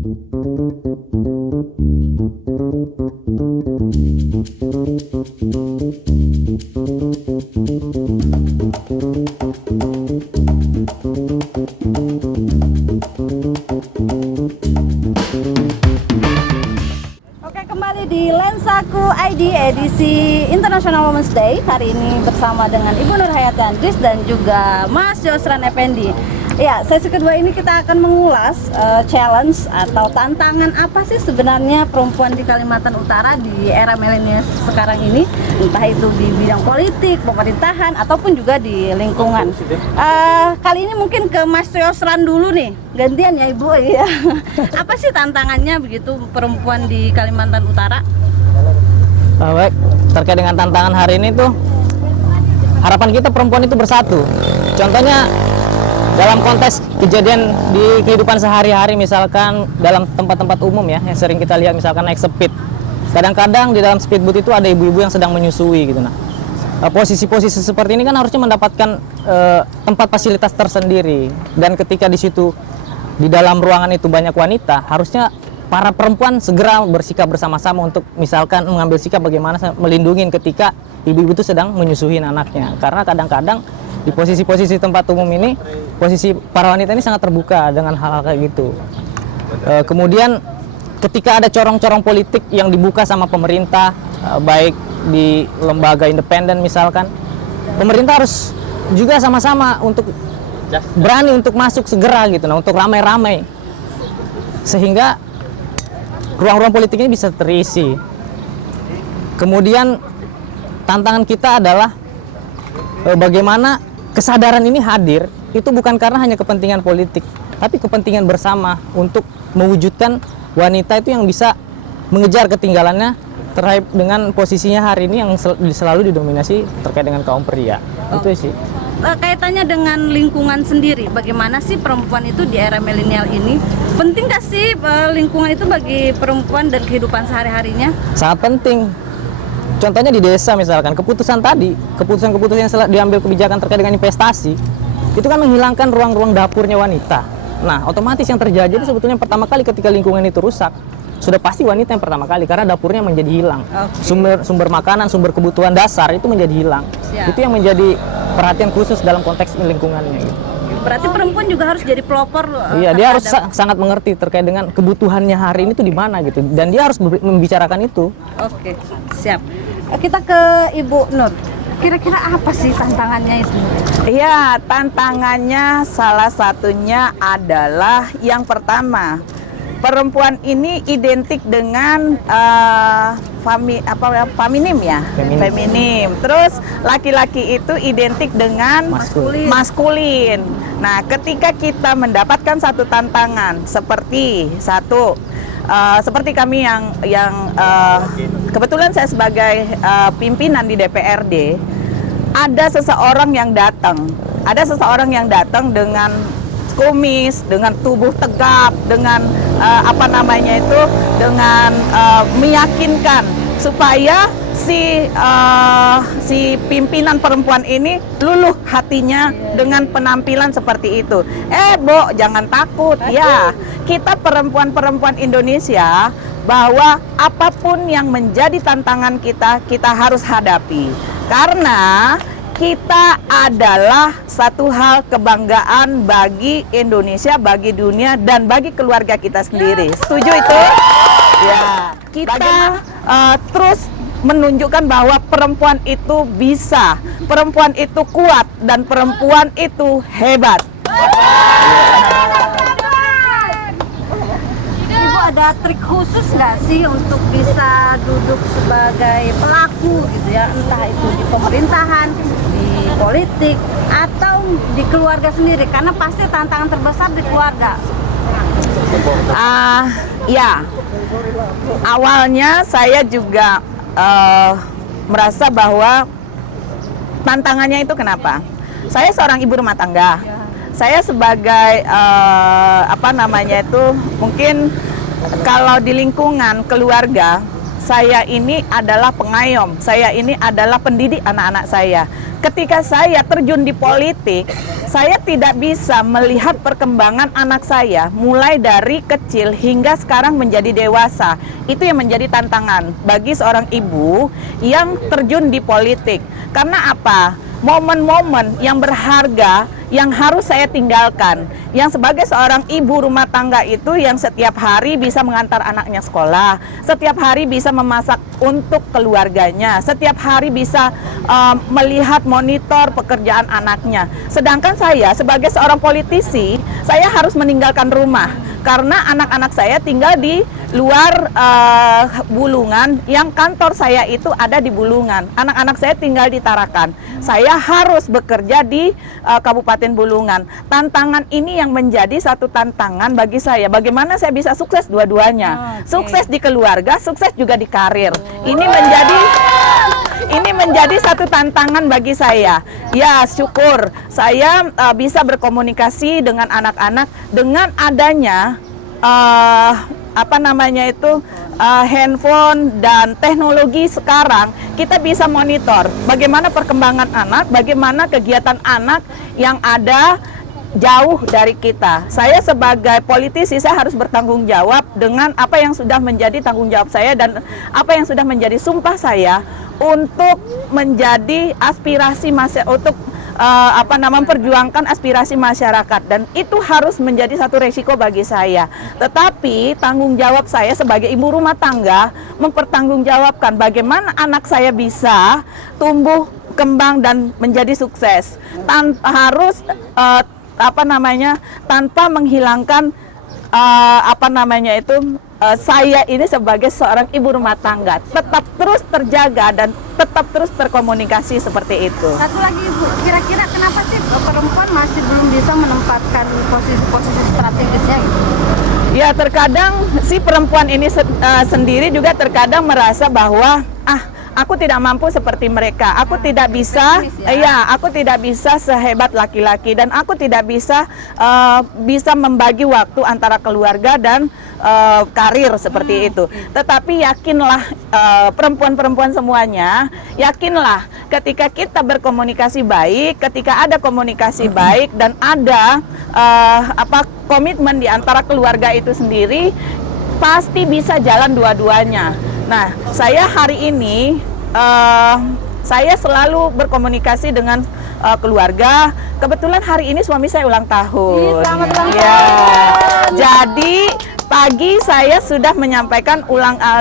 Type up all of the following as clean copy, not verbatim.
Oke, kembali di Lensaku ID edisi International Women's Day. Hari ini bersama dengan Ibu Nur Hayati Andris dan juga Mas Yosran Effendi. Ya, sesi kedua ini kita akan mengulas challenge atau tantangan apa sih sebenarnya perempuan di Kalimantan Utara di era milenial sekarang ini, entah itu di bidang politik, pemerintahan, ataupun juga di lingkungan. Kali ini mungkin ke Mas Yosran dulu nih, gantian ya Ibu ya. Apa sih tantangannya begitu perempuan di Kalimantan Utara? Baik, terkait dengan tantangan hari ini tuh, harapan kita perempuan itu bersatu. Contohnya dalam konteks kejadian di kehidupan sehari-hari, misalkan dalam tempat-tempat umum ya, yang sering kita lihat misalkan naik speed. Kadang-kadang di dalam speedboat itu ada ibu-ibu yang sedang menyusui gitu. Nah, posisi-posisi seperti ini kan harusnya mendapatkan tempat fasilitas tersendiri. Dan ketika di situ di dalam ruangan itu banyak wanita, harusnya para perempuan segera bersikap bersama-sama untuk misalkan mengambil sikap bagaimana melindungi ketika ibu-ibu itu sedang menyusui anaknya. Karena kadang-kadang di posisi-posisi tempat umum ini, posisi para wanita ini sangat terbuka dengan hal-hal kayak gitu. Kemudian ketika ada corong-corong politik yang dibuka sama pemerintah, baik di lembaga independen misalkan, pemerintah harus juga sama-sama untuk berani untuk masuk segera gitu, nah, untuk ramai-ramai, sehingga ruang-ruang politik ini bisa terisi. Kemudian tantangan kita adalah bagaimana kesadaran ini hadir, itu bukan karena hanya kepentingan politik, tapi kepentingan bersama untuk mewujudkan wanita itu yang bisa mengejar ketinggalannya terkait dengan posisinya hari ini yang selalu didominasi terkait dengan kaum pria. Itu sih. Kaitannya dengan lingkungan sendiri, bagaimana sih perempuan itu di era milenial ini? Penting nggak sih lingkungan itu bagi perempuan dan kehidupan sehari-harinya? Sangat penting. Contohnya di desa misalkan, keputusan yang diambil kebijakan terkait dengan investasi, itu kan menghilangkan ruang-ruang dapurnya wanita. Nah, otomatis yang terjadi itu sebetulnya pertama kali ketika lingkungan itu rusak, sudah pasti wanita yang pertama kali, karena dapurnya menjadi hilang. Sumber makanan, sumber kebutuhan dasar itu menjadi hilang. Itu yang menjadi perhatian khusus dalam konteks lingkungannya gitu. Berarti perempuan juga harus jadi pelopor. Iya, dia harus sangat mengerti terkait dengan kebutuhannya hari ini tuh di mana gitu, dan dia harus membicarakan itu. Oke, siap. Kita ke Ibu Nur. Kira-kira apa sih tantangannya itu? Iya, tantangannya salah satunya adalah yang pertama, perempuan ini identik dengan feminim ya, feminim. Terus laki-laki itu identik dengan maskulin. Nah, ketika kita mendapatkan satu tantangan seperti seperti kami yang kebetulan saya sebagai pimpinan di DPRD, ada seseorang yang datang dengan kumis, dengan tubuh tegap, dengan dengan meyakinkan supaya si pimpinan perempuan ini luluh hatinya dengan penampilan seperti itu. Bo, jangan takut ya. Kita perempuan-perempuan Indonesia, bahwa apapun yang menjadi tantangan kita harus hadapi. Karena kita adalah satu hal kebanggaan bagi Indonesia, bagi dunia, dan bagi keluarga kita sendiri. Setuju itu? Ya. Kita terus menunjukkan bahwa perempuan itu bisa, perempuan itu kuat, dan perempuan itu hebat. Ibu ada trik khusus nggak sih untuk bisa duduk sebagai pelaku gitu ya, entah itu di pemerintahan, di politik, atau di keluarga sendiri, karena pasti tantangan terbesar di keluarga. Ya, awalnya saya juga merasa bahwa tantangannya itu kenapa? Saya seorang ibu rumah tangga. Saya sebagai mungkin kalau di lingkungan keluarga, saya ini adalah pengayom, saya ini adalah pendidik anak-anak saya. Ketika saya terjun di politik, Saya tidak bisa melihat perkembangan anak saya mulai dari kecil hingga sekarang menjadi dewasa. Itu yang menjadi tantangan bagi seorang ibu yang terjun di politik. Karena apa? Momen-momen yang berharga yang harus saya tinggalkan. Yang sebagai seorang ibu rumah tangga itu yang setiap hari bisa mengantar anaknya sekolah, setiap hari bisa memasak untuk keluarganya, setiap hari bisa melihat monitor pekerjaan anaknya. Sedangkan saya sebagai seorang politisi, saya harus meninggalkan rumah karena anak-anak saya tinggal di luar Bulungan, yang kantor saya itu ada di Bulungan. Anak-anak saya tinggal di Tarakan. Saya harus bekerja di Kabupaten Bulungan. Tantangan ini yang menjadi satu tantangan bagi saya. Bagaimana saya bisa sukses dua-duanya? Sukses di keluarga, sukses juga di karir. Ini menjadi satu tantangan bagi saya. Ya, syukur saya bisa berkomunikasi dengan anak-anak dengan adanya handphone dan teknologi sekarang. Kita bisa monitor bagaimana perkembangan anak, bagaimana kegiatan anak yang ada jauh dari kita. Saya sebagai politisi, saya harus bertanggung jawab dengan apa yang sudah menjadi tanggung jawab saya dan apa yang sudah menjadi sumpah saya untuk menjadi aspirasi untuk memperjuangkan aspirasi masyarakat, dan itu harus menjadi satu resiko bagi saya. Tetapi tanggung jawab saya sebagai ibu rumah tangga mempertanggungjawabkan bagaimana anak saya bisa tumbuh, kembang dan menjadi sukses tanpa menghilangkan saya ini sebagai seorang ibu rumah tangga tetap terus terjaga dan tetap terus berkomunikasi seperti itu. Satu lagi Ibu, kira-kira kenapa sih perempuan masih belum bisa menempatkan posisi-posisi strategisnya gitu? Ya, terkadang si perempuan ini sendiri juga terkadang merasa bahwa aku tidak mampu seperti mereka. Aku tidak bisa, aku tidak bisa sehebat laki-laki, dan aku tidak bisa membagi waktu antara keluarga dan karir seperti itu. Tetapi yakinlah perempuan-perempuan semuanya, yakinlah ketika kita berkomunikasi baik, ketika ada komunikasi baik dan ada komitmen di antara keluarga itu sendiri, pasti bisa jalan dua-duanya. Nah, saya hari ini saya selalu berkomunikasi dengan keluarga. Kebetulan hari ini suami saya ulang tahun. Selamat ulang tahun. Ya, jadi pagi saya sudah menyampaikan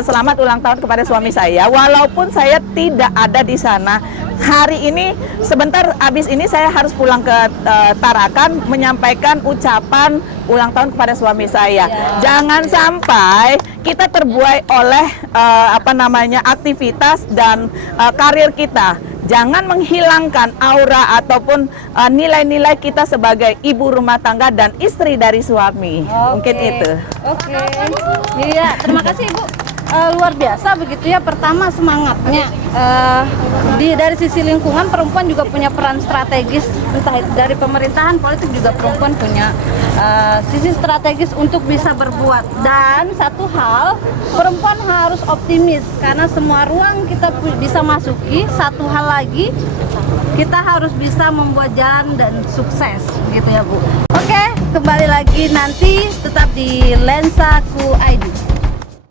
selamat ulang tahun kepada suami saya, walaupun saya tidak ada di sana. Hari ini sebentar habis ini saya harus pulang ke Tarakan menyampaikan ucapan ulang tahun kepada suami saya. Jangan sampai kita terbuai oleh aktivitas dan karir kita. Jangan menghilangkan aura ataupun nilai-nilai kita sebagai ibu rumah tangga dan istri dari suami. Mungkin itu. Iya, terima kasih Ibu. Luar biasa begitu ya. Pertama semangatnya dari sisi lingkungan, perempuan juga punya peran strategis, entah itu dari pemerintahan, politik juga perempuan punya sisi strategis untuk bisa berbuat. Dan satu hal, perempuan harus optimis karena semua ruang kita bisa masuki. Satu hal lagi, kita harus bisa membuat jalan dan sukses gitu ya Bu. Oke, kembali lagi nanti tetap di Lensaku ID.